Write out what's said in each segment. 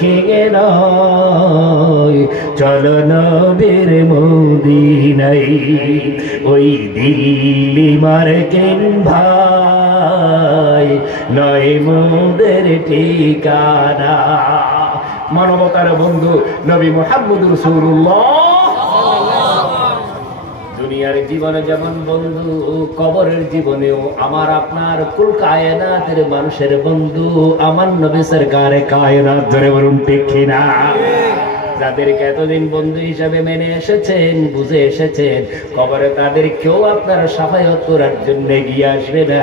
কে নয় চলো নবীর মদিনায় ওই দিল্লি মার্কিন ভাই নয় মোদের ঠিকানা। মানবতার বন্ধু নবী মুহাম্মদ রাসূলুল্লাহ দুনিয়ার জীবনে যেমন বন্ধু, কবরের জীবনেও আমার আপনার কুল কায়নাতের মানুষের বন্ধু আমার নবী সরকারে কায়নাত। ধরে বলুন ঠিক কিনা? যাদেরকে এতদিন বন্ধু হিসাবে মেনে এসেছেন, বুঝে এসেছেন, কবরে তাদের কেউ আপনার সাফায়াত করার জন্য এগিয়ে আসবে না।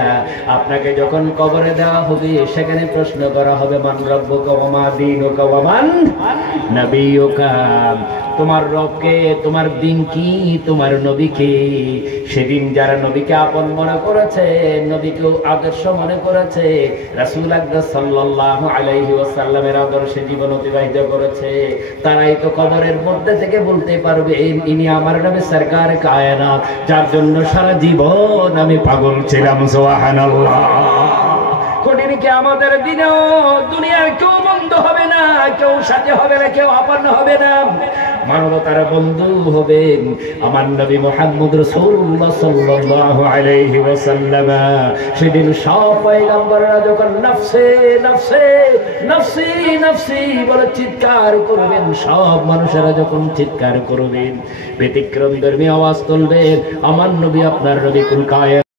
আপনাকে যখন কবরে দেওয়া হবে সেখানে প্রশ্ন করা হবে মান রব্বুকা ওয়া মা দীনুকা ওয়া মান নবিয়ুকা। তোমার রবকে, তোমার দিন কি, তোমার নবীকে। সেদিন যারা নবীকে আপন মনে করেছে, নবীকে আদর্শ মনে করেছে, রাসূল আকরাম সাল্লাল্লাহু আলাইহি ওয়াসাল্লামের আদর্শে জীবন অতিবাহিত করেছে, তারাই তো কবরের মধ্যে থেকে বলতে পারবে ইনি আমার নবী সরকার কায়নাত, যার জন্য সারা জীবন আমি পাগল ছিলাম। সুবহানাল্লাহ। কঠিন কি আমাদের দিনেও দুনিয়ার কেউ বন্ধু হবে না, কেউ সাথে হবে না, কেউ আপন হবে না। মানবতার বন্ধু হবেন আমার নবী মুহাম্মদ রাসূলুল্লাহ সাল্লাল্লাহু আলাইহি ওয়াসাল্লাম। সেদিন সব পয়গম্বররা যখন নফসে নফসে নফসি নফসি বলে চিৎকার করবেন, সব মানুষেরা যখন চিৎকার করবেন, ব্যতিক্রম ধর্মী আওয়াজ তুলবেন, আমার নবী আপনার নবী কুল কায়নাত